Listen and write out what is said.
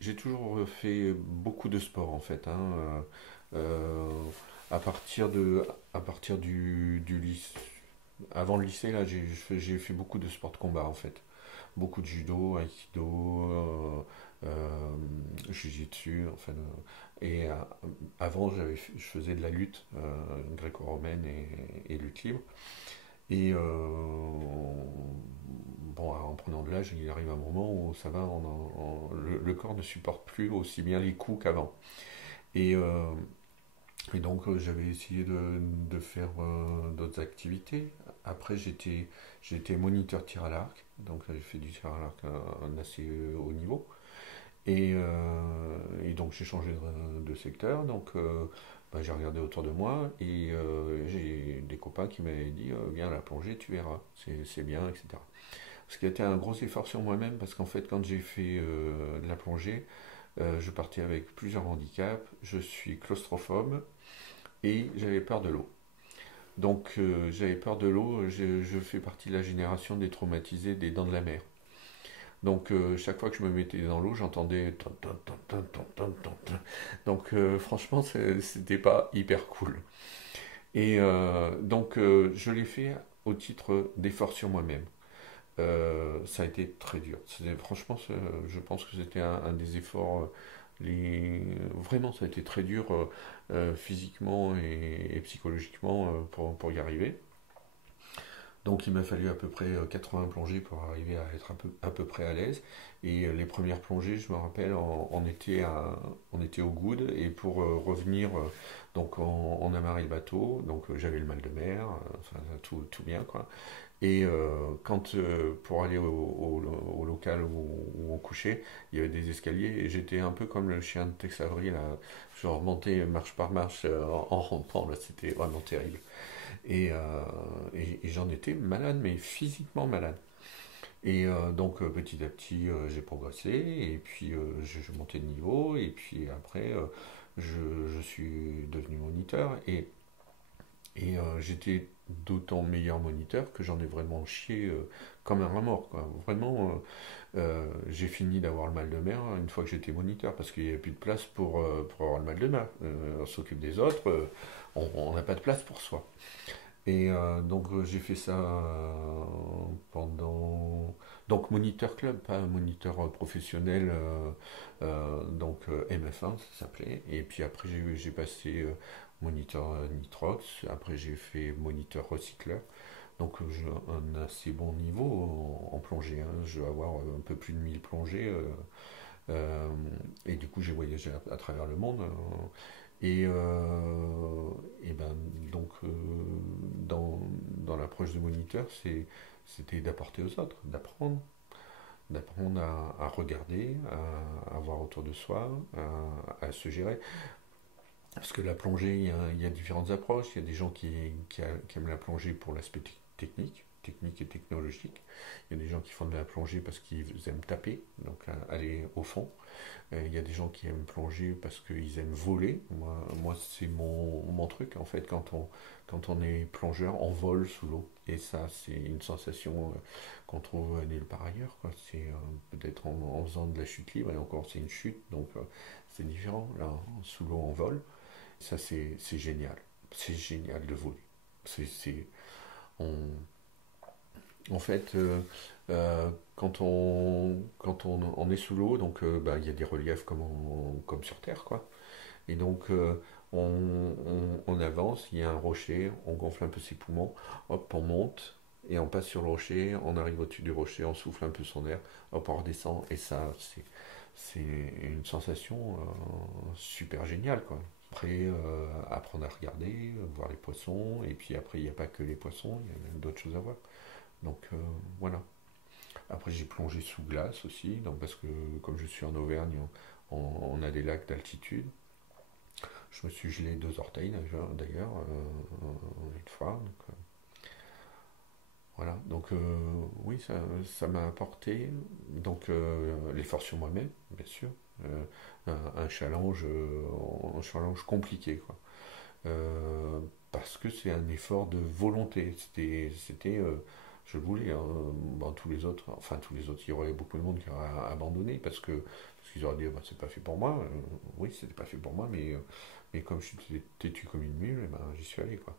j'ai toujours fait beaucoup de sport en fait, hein. Euh, à partir à partir du lycée, avant le lycée là, j'ai fait beaucoup de sport de combat en fait, beaucoup de judo, aikido, jiu-jitsu, enfin, avant je faisais de la lutte gréco-romaine et lutte libre. Et bon, en prenant de l'âge, il arrive un moment où ça va, le corps ne supporte plus aussi bien les coups qu'avant. Et, euh, et donc j'avais essayé de faire d'autres activités. Après j'étais moniteur tir à l'arc, donc j'ai fait du tir à l'arc à un assez haut niveau. Et donc j'ai changé de secteur, donc bah, j'ai regardé autour de moi et j'ai des copains qui m'avaient dit viens à la plongée, tu verras, c'est bien, etc. Ce qui a été un gros effort sur moi-même parce qu'en fait quand j'ai fait de la plongée, je partais avec plusieurs handicaps, je suis claustrophobe et j'avais peur de l'eau. Donc j'avais peur de l'eau, je fais partie de la génération des traumatisés des dents de la mer. Donc chaque fois que je me mettais dans l'eau, j'entendais ton, ton, ton, ton, ton, ton, ton, ton. Donc franchement, c'était pas hyper cool. Et donc je l'ai fait au titre d'effort sur moi-même. Ça a été très dur. Franchement, je pense que c'était un des efforts vraiment, ça a été très dur physiquement et psychologiquement pour y arriver. Donc il m'a fallu à peu près 80 plongées pour arriver à être à peu près à l'aise. Et les premières plongées, je me rappelle, on était au Goud et pour revenir, donc on amarrait le bateau, donc j'avais le mal de mer, enfin tout bien quoi. Et pour aller au local où on couchait, il y avait des escaliers et j'étais un peu comme le chien de Tex Avery, là. Je remontais marche par marche en rampant, là c'était vraiment terrible. Et, euh, et j'en étais malade, mais physiquement malade. Et donc petit à petit, j'ai progressé, et puis je montais de niveau, et puis après, je suis devenu moniteur, et j'étais d'autant meilleur moniteur que j'en ai vraiment chié comme un rat mort, quoi. Vraiment, j'ai fini d'avoir le mal de mer une fois que j'étais moniteur, parce qu'il n'y avait plus de place pour avoir le mal de mer. On s'occupe des autres, on n'a pas de place pour soi. Et donc j'ai fait ça pendant... Donc moniteur club, pas moniteur professionnel, donc MF1 ça s'appelait. Et puis après j'ai passé moniteur nitrox, après j'ai fait moniteur recycleur. Donc j'ai un assez bon niveau en plongée, hein. Je vais avoir un peu plus de 1000 plongées. Euh, et du coup j'ai voyagé à travers le monde. Et ben, donc, dans l'approche du moniteur, c'était d'apporter aux autres, d'apprendre à regarder, à voir autour de soi, à se gérer. Parce que la plongée, il y a différentes approches. Il y a des gens qui aiment la plongée pour l'aspect technique et technologique. Il y a des gens qui font de la plongée parce qu'ils aiment taper, donc aller au fond. Il y a des gens qui aiment plonger parce qu'ils aiment voler. Moi c'est mon truc en fait. Quand on est plongeur, on vole sous l'eau. Et ça, c'est une sensation qu'on trouve nulle part ailleurs, quoi. C'est peut-être en faisant de la chute libre, et encore c'est une chute, donc c'est différent. Là, sous l'eau, on vole. Ça, c'est génial. C'est génial de voler. C'est, on, En fait, on est sous l'eau, donc bah, il y a des reliefs comme sur Terre, quoi. Et donc on avance, il y a un rocher, on gonfle un peu ses poumons, hop, on monte, et on passe sur le rocher, on arrive au-dessus du rocher, on souffle un peu son air, hop, on redescend, et ça, c'est une sensation super géniale, quoi. Après, apprendre à regarder, voir les poissons, et puis après, il n'y a pas que les poissons, il y a d'autres choses à voir. Donc voilà. Après j'ai plongé sous glace aussi, donc parce que comme je suis en Auvergne, on a des lacs d'altitude. Je me suis gelé 2 orteils d'ailleurs une fois. Donc, voilà. Donc oui, ça m'a apporté donc l'effort sur moi-même, bien sûr. Euh, un challenge compliqué, quoi. Euh, Parce que c'est un effort de volonté. Je voulais, hein. Bon, tous les autres, il y aurait beaucoup de monde qui aurait abandonné parce que Parce qu'ils auraient dit, ah bah, c'est pas fait pour moi. Oui, c'était pas fait pour moi, mais comme je suis têtu comme une mule, eh ben, j'y suis allé, quoi.